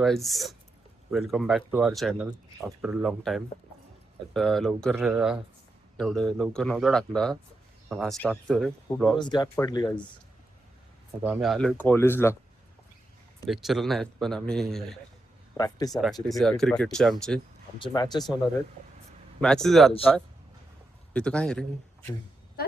Guys welcome back to our channel after long time. आता एवढं लवकर नव्हतं टाकला पण आज टाकतोय. खूप दिवस गॅप पडली गाईज. आता आम्ही आलोय कॉलेजला. लेक्चर नाहीत पण आम्ही प्रॅक्टिस क्रिकेटचे आमचे मॅचेस होणार आहेत. मॅचेस आता इथं काय रे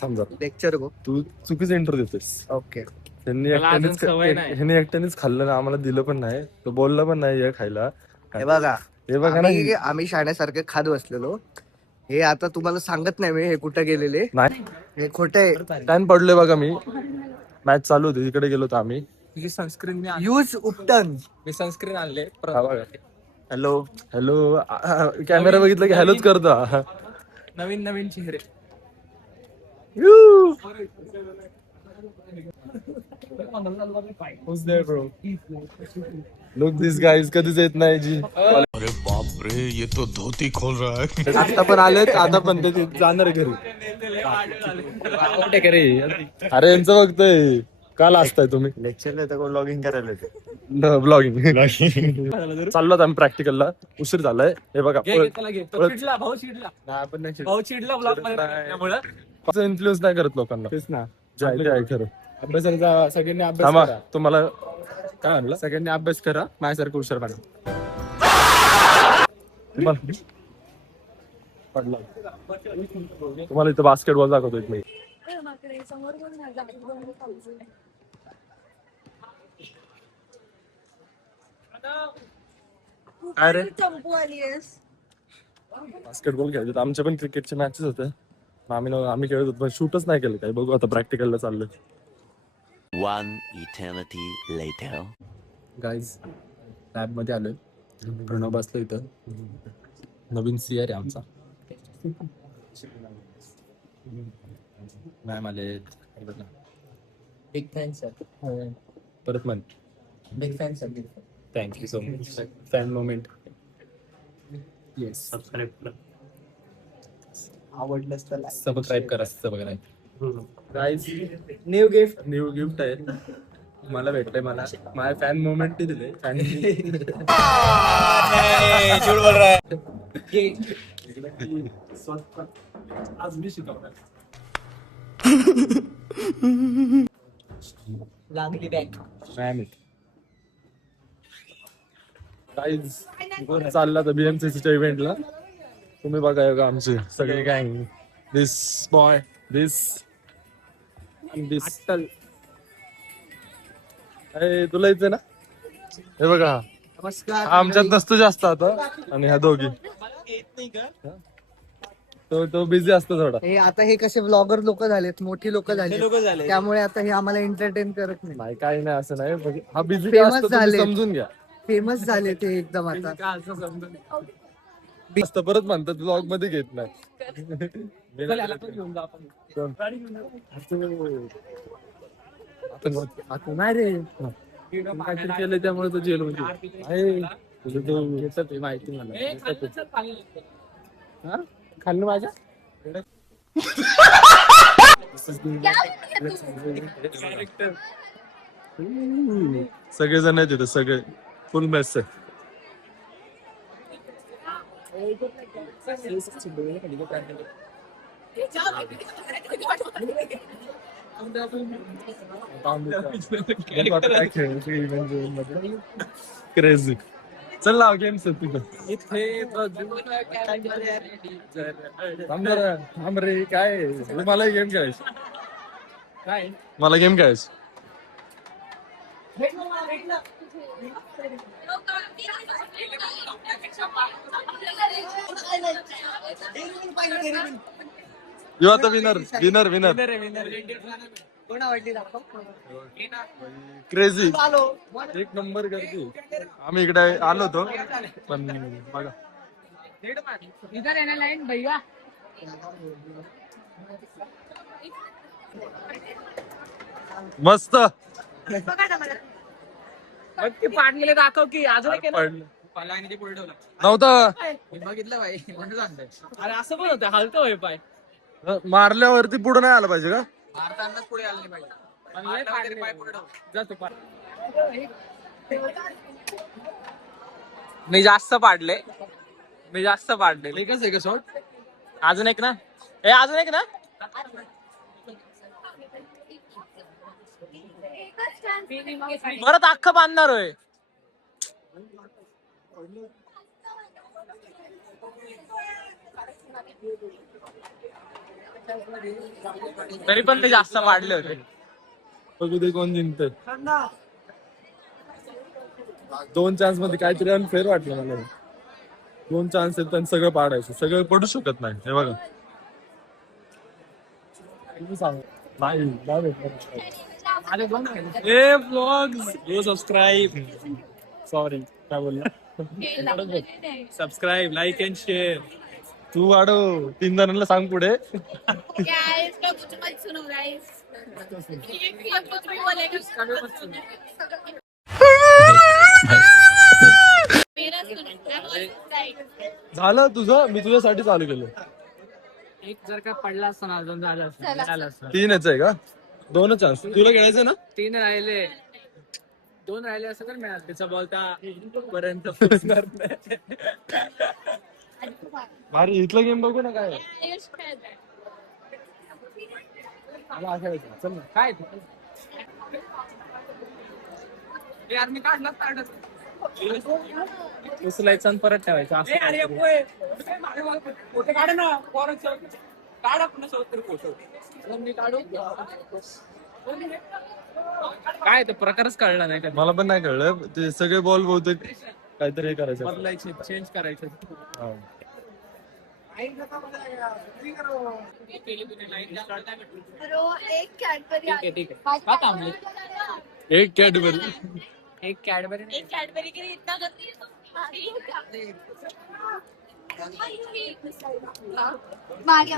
थांब जरा. लेक्चर गो तू चुकीचं इंटरव्ह्यू देतोस. ओके. ह्यांनी एकट्यानेच खाल्लं ना, आम्हाला दिलं पण नाही, तो बोलला पण नाही हे खायला. हे बघा ना आम्ही शाण्यासारखे खात बसलेलो. हे आता तुम्हाला सांगत नाही मी हे कुठे गेलेले. नाही हे खोटे टाइम पडलोय बघा. मी मॅच चालू होती तिकडे गेलो होतो आम्ही. सनस्क्रीन यूज उपटन. मी सनस्क्रीन आणले. हॅलो हॅलो कॅमेरा बघितलं की हॅलोच करतो. नवीन चेहरे. लुक दिस गाईज कधीच येत नाही जी. अरे बाप रे, ये तो धोती खोल रहा है. आता पण आलेत, आता पण ते जाणार घरी. अरे यांचं बघतोय. काल असताय तुम्ही लेक्चर लॉगिंग करायला ब्लॉगिंग चाललो आम्ही प्रॅक्टिकलला. उशीर झालाय. हे बघा इन्फ्लुएन्स नाही करत लोकांना. तेच ना खरं. अभ्यासाचा सगळ्यांनी अभ्यास थांबा करा. तुम्हाला काय म्हणलं. सगळ्यांनी अभ्यास करा. माझ्यासारखं हुशार बना. तुम्हाला इथं बास्केटबॉल दाखवतोय मी. अरे बास्केटबॉल खेळत आमच्या पण क्रिकेटचे मॅचेस होते. आम्ही खेळत होतो पण शूटच नाही केलं काही. बघू आता प्रॅक्टिकलला चाललोय. One eternity later. Guys lab मध्ये आलोय. प्रणव बसलो इथं. नवीन सीआर आहे आमचा. मॅम आले. Big fan sir. परत म्हण. Big fan sir. Thank you so much. Fan moment. Yes. आवडलंच तर सबस्क्राईब करा. Subscribe. Guys new gift new gift आहे. मला भेटलंय. मला माझ्या फॅन मोमेंट दिले. आज मी शिकवणार. लागली बॅग. चालला तर बीएमसीसीच्या इव्हेंटला. तुम्ही बघा का आमचे सगळे गँग. दिस बॉय दिस तुला येतं ना. हे बघा नमस्कार. आमच्यात नसतो जास्त आता. आणि ह्या दोघी तो बिझी असतो थोडा. हे आता हे कसे ब्लॉगर लोक झालेत. मोठी लोक झाले. त्यामुळे आता हे आम्हाला एंटरटेन करत नाही. नाही काही नाही असं नाही. हा बिझी Famous असतो झाले. समजून घ्या. फेमस झाले ते एकदम आता. असतं परत म्हणतात ब्लॉग मध्ये घेत नाही. नाही रे. काहीतरी केलं त्यामुळे तो जेल मध्ये माहिती मला. खाल्लं माझ्या. सगळेजण आहेत तिथे. सगळे फुल मॅच आहे. क्रेझी. चल ना गेम्स आहेत तिथं. थांब रे. काय मला गेम खेळायची. काय मला गेम खेळायची. यू आता विनर. कोण आवडली क्रेझी. एक नंबर गर्दी. आम्ही इकडे आलो होतो पण बघा इधर येणार लाईन भैया. मस्त पाडलेले दाखव की अजून नव्हता. बघितलं भाई. अरे असं पण होतं. हलतं होय पाय. मारल्यावरती पुढे नाही आलं पाहिजे का. मारतानाच पुढे आले नाही पाहिजे. जातो पाय. मी जास्त पाडले. एकच आहे का शॉट? अजून एक ना. अजून एक ना. परत अख्खं बांधणार होय. तरी पण ते जास्त पाडले होते. बघू दे कोण जिंकतंय. 2 चान्स मध्ये काहीतरी अनफेअर वाटलं मला. 2 चान्स आहेत आणि सगळं पाडायचं. सगळं पडू शकत नाही. हे बघा. सबस्क्राईब. सॉरी काय बोलला. Subscribe, like and share. तू वाढव 3 जणांना सांग पुढे. Guys, लोग कुछ मत सुनो guys. ये कुछ भी बोलेगा. मेरा सुनो. झालं तुझं. मी तुझ्यासाठी चालू केलं. एक जर का पडला असता ना अजून झालं असतं. 3च आहे का? 2 चान्स. तुला खेळायचं ना? 3 राहिले. 2 राहिले असं तर मिळाल. त्याचा बॉल त्या पर्यंत पोहोचणार नाही. भारी. इथलं गेम बघू ना काय. आयुष खेळतोय. चल ना. काय यार मी काढला काढत. उचलायचं आणि परत ठेवायचं असं. काढ ना. काढ आपण फोटो. मी काढू. काय ते प्रकारच कळला नाही का. मला पण नाही कळलं. ते सगळे बॉल बहुतेक काहीतरी हे करायचं. बदलायचे, चेंज करायचे. हा. Bro, एक Cadbury ठीक आहे. का थांबले? एक कॅडबरी. एक कॅडबरी. एक Cadbury के लिए इतना करती है मारा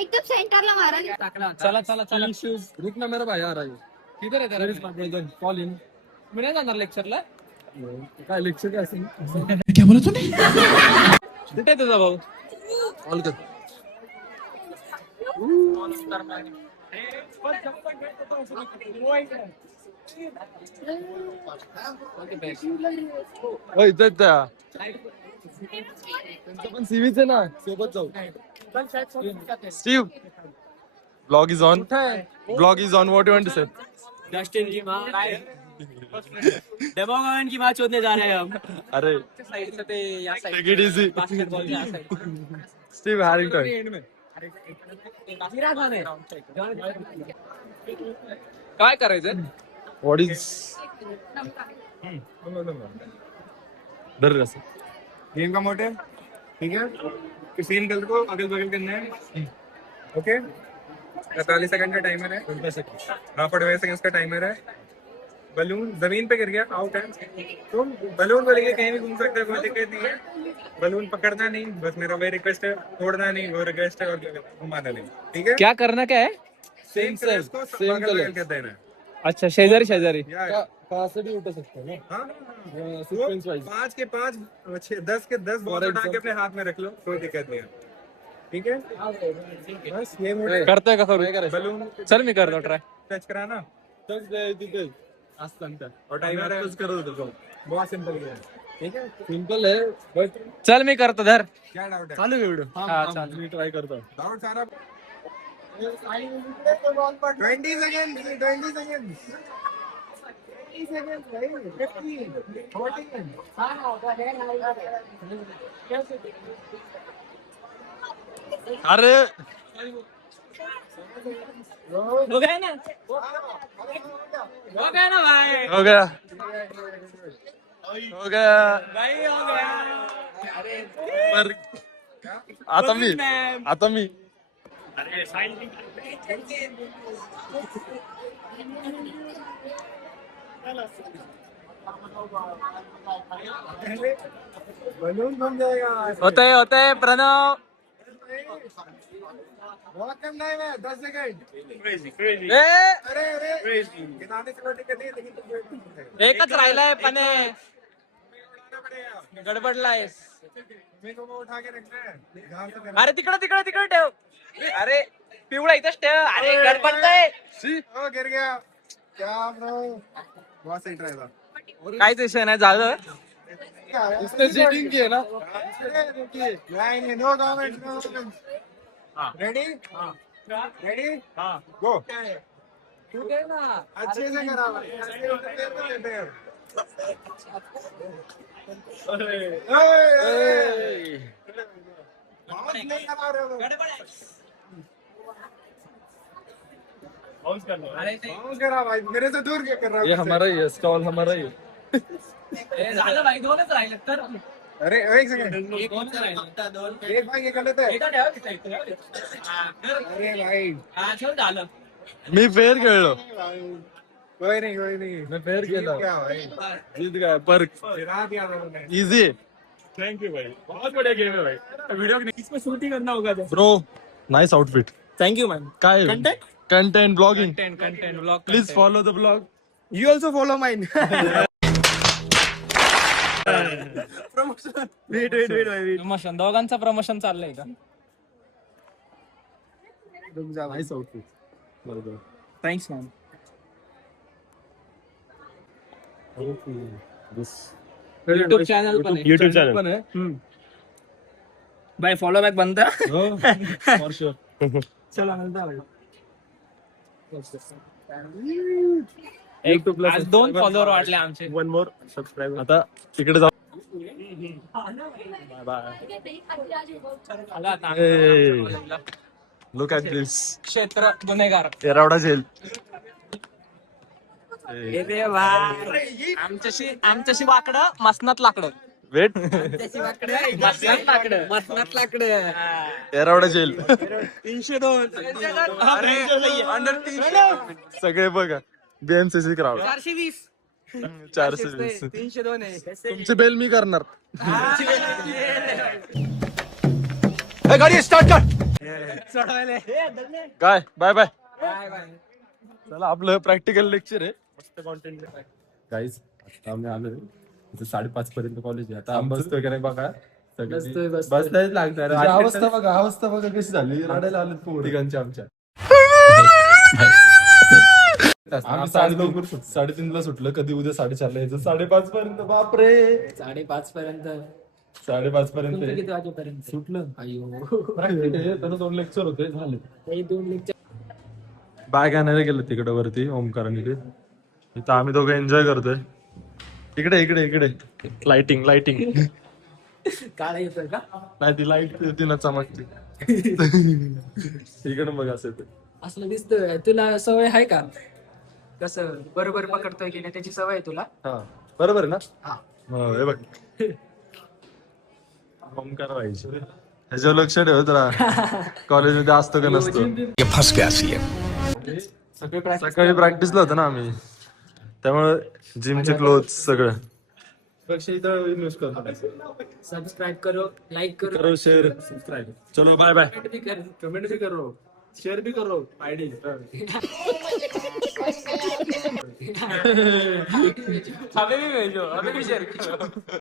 एकदम सेंटरला मारा. चला. रुक ना मेरा भाई आ रहा है. किधर आहे त्याला? Call in. मी नाही जाणार लेक्चरला. काय लेक्चर काय असेल? कुठे आहे तुझा भाऊ? कॉल कर. हो इथं त्या त्यांचं पण सीव्हीच आहे ना. सोबत जाऊ. Steve. Blog is on. Blog is on. What you want to say? Justin की माँ डेमो गवर्नमेंट की बात चोदने जा रहे हैं हम. अरे साइड से ते या side. Take it easy. Basketball या साइड. Steve Harrington. काय करायचं? व्हॉट इज दर रस. गेम का मोटिव ठीक है. सेम कलर को अगल बगल करना है. ओके 45 सेकंड का टाइमर है. 45 सेकंड का टाइमर है. बलून जमीन पे गिर गया आउट है. तुम बलून को लेके कहीं भी घूम सकते हो. कोई दिक्कत नहीं है. बलून पकड़ना नहीं. बस मेरा वही रिक्वेस्ट है. तोड़ना नहीं वो रिक्वेस्ट है. और घुमाना नहीं. ठीक है. क्या करना क्या है? सेम कलर को same अगल बगल colour. कर देना है. अच्छा शेजारी. कहाँ भी उठा सकते हो ना. हाँ Sequence wise. 5 के 5 10 के 10 बॉल उठा के अपने हाथ में रख लो. कोई दिक्कत नहीं है. ठीक है. बस ये मोटिव. करतोय का करू? बलून चल मी करतो ट्राय. टच कराना. टच दे तिथे असतं त्या. और टाइमर है. टच करत होतो. बहुत सिंपल गेम है. ठीक है. सिंपल आहे बट चल मी करतो धर. क्या डाउट है? चालू व्हिडिओ. हा, चालू. मी ट्राय करतो. डाउट सारा 20 सेकंड 20 सेकंड 30 सेकंड 15 14 अरे हो गया ना भाई. हो गया. हो गया. भाई हो गया. पर आता मी बलून घूम जाएगा. होतंय प्रणव. बहुत कम टाइम है. 10 सेकंड. ए, अरे अरे गिनाने से कोई दिक्कत नहीं है, लेकिन तुम वेट नहीं करेगा. एकच राहिलाय पण उठाना पड़ेगा. गडबडलाय. तुम्हें को उठा के रखना है. ध्यान से करना. अरे तिकडे ठेव. अरे पिवळा इथंच ठेव. अरे गडबडलाय. ओ गिर गया. क्या ब्रो. बहुत सही ट्राई था. काहीच विषय नाही झालं. इसने चीटिंग की है ना. नहीं, no comment, no comment. Ready? Ready? Go. अच्छे से करा भाई. नहीं करा रहे हो. बाउंस करा भाई, मेरे से दूर क्या कर रहा हो? ये हमारा ही है, स्टॉल हमारा ही है. अरे एक सेकंड. एक भाई ये गलत है. अरे भाई मी फेर खेळलो. कोई नहीं. मैं फेर केला. क्या भाई? जीत गया पर गिरा दिया लोगों ने. इजी. थैंक यू भाई, बहुत बढ़िया गेम है भाई. वीडियो इसमें शूट ही करना होगा. Bro nice outfit. Thank you ma'am. काय content blogging. Content blog. Please follow the blog. You also follow mine. Wait promotion, दोघांचं प्रमोशन चाललंय का? Nice outfit. बरोबर. Thanks ma'am. युट्यूब चॅनल पण आहे. YouTube channel. Bye follow back बनता. For sure. चला म्हणता भाई. YouTube ला आज 2 फॉलोअर वाटले आमचे. One more subscribe. आता तिकडे जाऊ. Bye bye. आला आता. Look at this. क्षेत्र गुन्हेगार. एरावडा जेल. आमच्याशी वाकडं, मसनात लाकडं. वेट. मसनात लाकडं. एरावडा जेल. 302. अरे अंडर 300. सगळे बघा. BMCC crowd. 420. 420. 302 आहे. तुमची बेल मी करणार. गाड़ी स्टार्ट कर. सोडवायले. काय बाय बाय. Bye bye. चला आपलं प्रॅक्टिकल लेक्चर आहे. मस्त कॉन्टेंट. गाईज आता आम्ही आलोय. इथे 5:30 पर्यंत कॉलेज आहे. आता आम्ही बसतोय का नाही बघा. बसतायच लागणार. अवस्था बघा कशी झाली. रडायला आले तिघांची आमच्या. आम्ही 3:30ला सुटलं. कधी उद्या 4:30ला यायचं. 5:30 पर्यंत. बापरे. 5:30 पर्यंत. 5:30 पर्यंत किती वाजेपर्यंत सुटलं. अयो. त्यानं 2 लेक्चर होते झाले. हे 2 लेक्चर. बॅग आणायला गेलो तिकडे वरती ओमकारांकडे. इथं आम्ही दोघं एन्जॉय करतोय. इकडे लाइटिंग. काळ येतोय का? नाही ती लाईट ती ना चमकते. इकडे बघ असं ते. असलं दिसतोय. तुला सवय आहे का? कसं बरोबर पकडतोय की नाही त्याची सवय आहे तुला? हा बरोबर आहे ना. हा. हो हे बघ. ओमकार व्हायचे ह्याच्यावर लक्ष ठेव जरा. कॉलेजमध्ये असतो का नसतो. ये फंस गया सीएम. सकाळी प्रॅक्टिसला होतं ना आम्ही. त्यामुळे जिमचे क्लोथ सगळं. सबस्क्राईब करो, लाईक करो, करो शेअर सबस्क्राईब. चलो बाय बाय. कमेंट भी करो, शेयर भी करो. आईडी अभी भी भेजो, अभी भी शेयर करो.